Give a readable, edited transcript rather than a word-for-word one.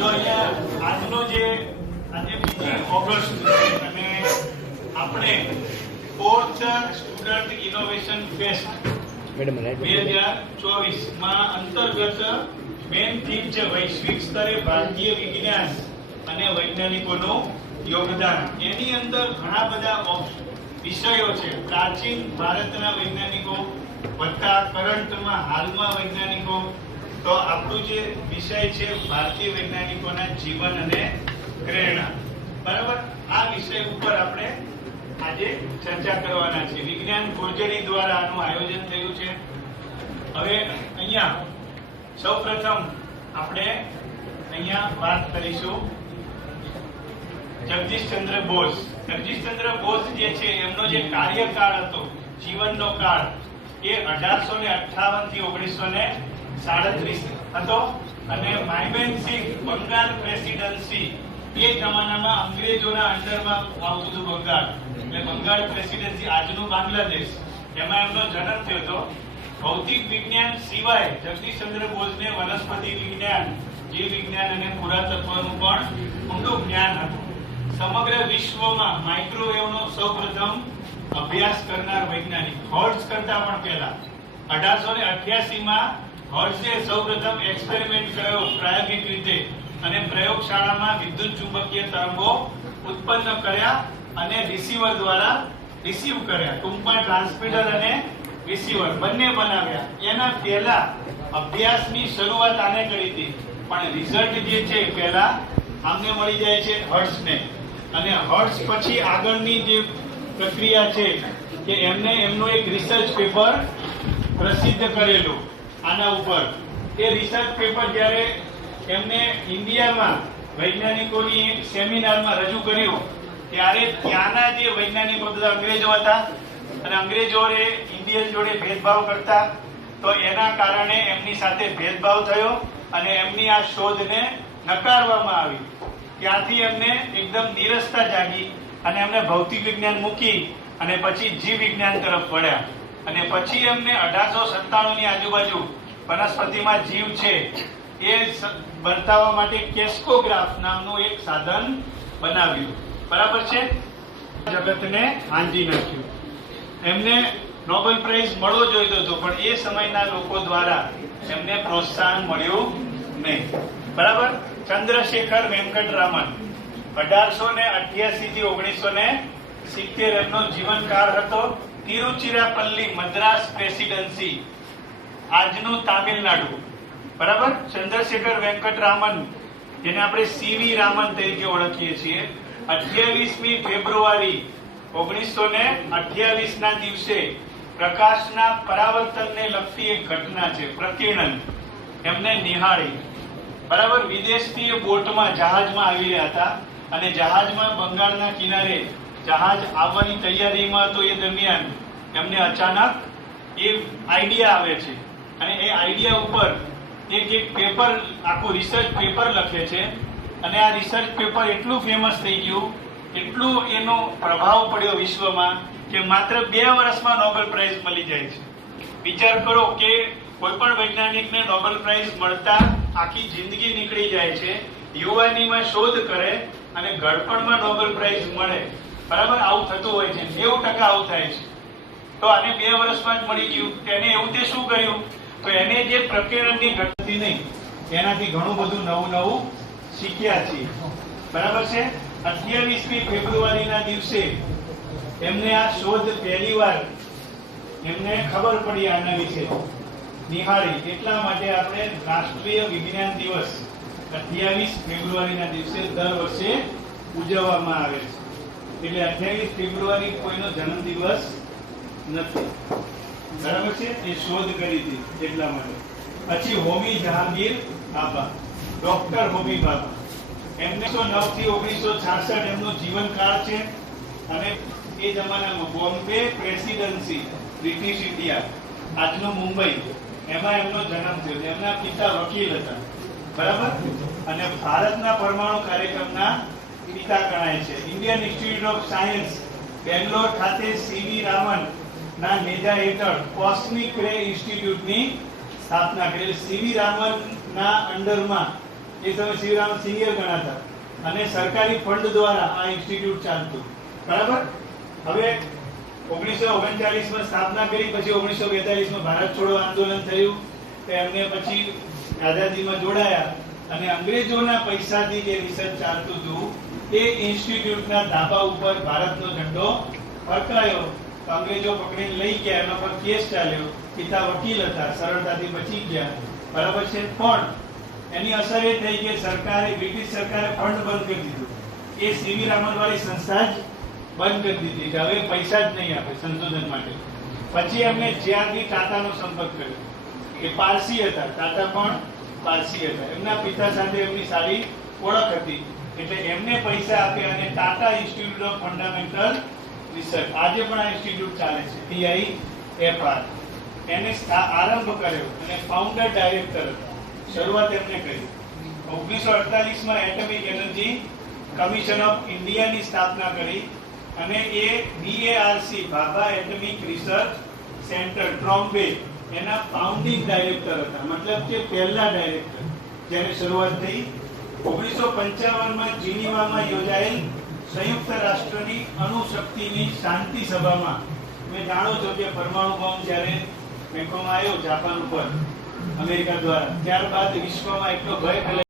જો અહીંયા આજનો જે આજે 2 ઓગસ્ટ છે અને આપણે 4th સ્ટુડન્ટ ઇનોવેશન ફેસ્ટ 2024 માં અંતર્ગત મેઇન થીમ છે વૈશ્વિક સ્તરે ભારતીય વિજ્ઞાન અને વૈજ્ઞાનિકોનું યોગદાન. એની અંદર ઘણા બધા વિષયો છે. પ્રાચીન ભારતના વૈજ્ઞાનિકો વત્તા કરંટમાં હાલમાં વૈજ્ઞાનિકો. તો આપણું જે વિષય છે ભારતીય વૈજ્ઞાનિકોના જીવન અને પ્રેરણા. બરાબર, આ વિષય ઉપર આપણે આજે ચર્ચા કરવાના છે. વિજ્ઞાન ખોજણી દ્વારા આનું આયોજન થયું છે. હવે અહીંયા સૌપ્રથમ આપણે અહીંયા વાત કરીશું જગદીશચંદ્ર બોઝ. જગદીશચંદ્ર બોઝ જે છે એમનો જે કાર્યકાળ હતો, જીવનનો કાળ, એ 1858 થી 1937 હતો. અને માયમેનસિંગ બંગાળ પ્રેસિડેન્સી, એ જમાનામાં અંગ્રેજોના અંડરમાં આવતું હતું બંગાળ, એટલે બંગાળ પ્રેસિડેન્સી આજનું બાંગ્લાદેશ, એમાં એમનો જન્મ થયો હતો. ભૌતિક વિજ્ઞાન સિવાય જગદીશચંદ્ર બોઝને વનસ્પતિ વિજ્ઞાન, જીવ વિજ્ઞાન અને પુરાતત્વનું પણ ઊંડું જ્ઞાન હતું. સમગ્ર વિશ્વમાં માઇક્રોવેવનો સૌપ્રથમ અભ્યાસ કરનાર વૈજ્ઞાનિક, હર્ટ્ઝ કરતા પણ પહેલા 1888 માં હર્ટ્ઝે સૌપ્રથમ એક્સપેરિમેન્ટ કર્યો પ્રાયોગિક રીતે અને પ્રયોગશાળામાં વિદ્યુત ચુંબકીય તરંગો ઉત્પન્ન કર્યા અને રિસીવર દ્વારા રિસીવ કર્યા. ટૂંકમાં ટ્રાન્સમીટર અને રિસીવર બંને બનાવ્યા. એના પહેલા અભ્યાસની શરૂઆત આને કરી હતી, પણ રિઝલ્ટ જે છે પહેલા આમને મળી જાય છે હર્ટ્ઝને. અને હર્ટ્ઝ પછી આગળની જે પ્રક્રિયા છે કે એમને એમનું એક રિસર્ચ પેપર પ્રસિદ્ધ કરેલું આના ઉપર. એ રિસર્ચ પેપર જ્યારે એમને ઇન્ડિયામાં વૈજ્ઞાનિકોની એક સેમિનારમાં રજૂ કર્યું, ત્યારે ત્યાંના જે વૈજ્ઞાનિકો બધા અંગ્રેજો હતા અને અંગ્રેજો ઇન્ડિયન જોડે ભેદભાવ કરતા, તો એના કારણે એમની સાથે ભેદભાવ થયો અને એમની આ શોધને નકારવામાં આવી. ત્યાંથી એમને એકદમ નિરસતા જાગી અને એમને ભૌતિક વિજ્ઞાન મૂકી અને પછી જીવ વિજ્ઞાન તરફ વળ્યા. અને પછી એમને 1897 ની આજુબાજુ વનસ્પતિમાં જીવ છે એ બતાવવા માટે કેસ્કોગ્રાફ નામનું એક સાધન બનાવ્યું. બરાબર છે, જગતને હાંજી નાખ્યું. એમને નોબેલ પ્રાઇઝ મળવો જોઈતો હતો, પણ એ સમયના લોકો દ્વારા એમને પ્રોત્સાહન મળ્યું નહીં. બરાબર. ચંદ્રશેખર વેંકટરામન 1888 થી 1970 એમનો જીવનકાળ હતો. તિરુચિરાપલ્લી મદ્રાસ પ્રેસિડેન્સી, આજનું તામિલનાડુ. બરાબર. ચંદ્રશેખર વેંકટરામન, જેને આપણે સીવી રામન તરીકે ઓળખીએ છીએ, 28મી ફેબ્રુઆરી 1928 ના દિવસે પ્રકાશના પરાવર્તનને લગતી એક ઘટના છે, પ્રકીર્ણન, એમને નિહાળી. બરાબર. વિદેશથી બોટમાં, જહાજમાં આવી રહ્યા હતા અને જહાજમાં બંગાળના કિનારે જહાજ આવવાની તૈયારીમાં તો એ દરમિયાન એમને અચાનક એ આઈડિયા આવે છે અને એ આઈડિયા ઉપર એક પેપર, આખું રિસર્ચ પેપર લખે છે. અને આ રિસર્ચ પેપર એટલું ફેમસ થઈ ગયું, એટલું એનો પ્રભાવ પડ્યો વિશ્વમાં કે માત્ર 2 વર્ષમાં નોબેલ પ્રાઇઝ મળી જાય છે. વિચાર કરો કે કોઈ પણ વૈજ્ઞાનિકને નોબેલ પ્રાઇઝ મળતા આખી જિંદગી નીકળી જાય છે. યુવાનીમાં શોધ કરે અને ઘડપણમાં નોબેલ પ્રાઇઝ મળે. બરાબર, આવું થતું હોય છે. 90% આવું થાય છે. તો આને 2 વર્ષમાં જ મળી ગયું. તેને એવું તે શું કર્યું? તો એને જે પ્રકીર્ણનની ઘટતી નહીં, એનાથી ઘણું બધું નવું શીખ્યા છીએ. બરાબર છે. 28મી ફેબ્રુઆરીના દિવસે એમને આ શોધ પહેલીવાર એમને ખબર પડી આના વિશે, નિહાળી. એટલા માટે આપણે રાષ્ટ્રીય વિજ્ઞાન દિવસ 28 ફેબ્રુઆરીના દિવસે દર વર્ષે ઉજવવામાં આવે છે. એટલે 28 ફેબ્રુઆરી કોઈનો જન્મદિવસ નથી. બરાબર છે. એ શોધ કરી હતી એટલા માટે. પછી હોમી જહાંગીર બાબા, ડોક્ટર હોમી બાબા, એમને 1909 થી 1966 એમનો જીવનકાળ છે. અને એ જમાનામાં બોમ્બે પ્રેસિડેન્સી, બ્રિટિશ ઇન્ડિયા, આજનું મુંબઈ, એમાં એમનો જન્મ થયો. એમના પિતા વકીલ હતા. બરાબર. અને ભારતના પરમાણુ કાર્યક્રમના પિતા ગણાય છે. Indian institute of science Bangalore ખાતે સીવી રામન ના નેજા હેઠળ કોસ્મિક રે ઇન્સ્ટિટ્યૂટની સ્થાપના કરી. સીવી રામન ના અંડરમાં એ સમયે સીવી રામન સિનિયર ગણાતા અને સરકારી ફંડ દ્વારા આ ઇન્સ્ટિટ્યૂટ ચાલતું, બરાબર. હવે 1939 માં સ્થાપના કરી, પછી 1942 માં ભારત છોડો આંદોલન થયું, તો એમને પછી આઝાદીમાં જોડાયા અને અંગ્રેજોના પૈસાથી જે રિસર્ચ ચાલતું હતું એ ઇન્સ્ટિટ્યૂટના ધાબા ઉપર ભારતનો ઝંડો ફરકાયો. તો અંગ્રેજો પકડીને લઈ ગયા, એના પર કેસ ચાલ્યો, પિતા વકીલ હતા, સરળતાથી બચી ગયા, બરાબર છે. પણ એની અસર એ થઈ કે સરકારે, બ્રિટિશ સરકારે ફંડ બંધ કરી દીધું. એ સીવી રામન વાળી સંસ્થા જ બંધ કરી દીધી કે હવે પૈસા જ નહીં આપે સંશોધન માટે. પછી એમને જ્યારથી ટાટાનો સંપર્ક કર્યો, એ પારસી હતા, ટાટા પણ પારસી હતા, એમના પિતા સાથે એમની સારી ઓળખ હતી, એટલે એમને પૈસા આપ્યા અને Tata institute of fundamental research, આજે પણ આ ઇન્સ્ટિટ્યૂટ ચાલે છે, TIFR, એને આરંભ કર્યો અને ફાઉન્ડર ડાયરેક્ટર હતા. શરૂઆત એમને કરી. 1948 માં એટમિક એનર્જી કમિશન ઓફ ઇન્ડિયાની સ્થાપના કરી અને એ BARC, Bhabha atomic research centre, Trombay, એના ફાઉન્ડિંગ ડાયરેક્ટર હતા, મતલબ કે પહેલા ડાયરેક્ટર જેને શરૂઆત થઈ. 1955 માં જીનીવામાં યોજાયેલ સંયુક્ત રાષ્ટ્રની અણુશક્તિની શાંતિ સભામાં, તમે જાણો છો કે પરમાણુ બોમ્બ જ્યારે ફેંકવામાં આવ્યો જાપાન ઉપર અમેરિકા દ્વારા, ત્યારબાદ વિશ્વમાં એટલો ભય ફેલાયો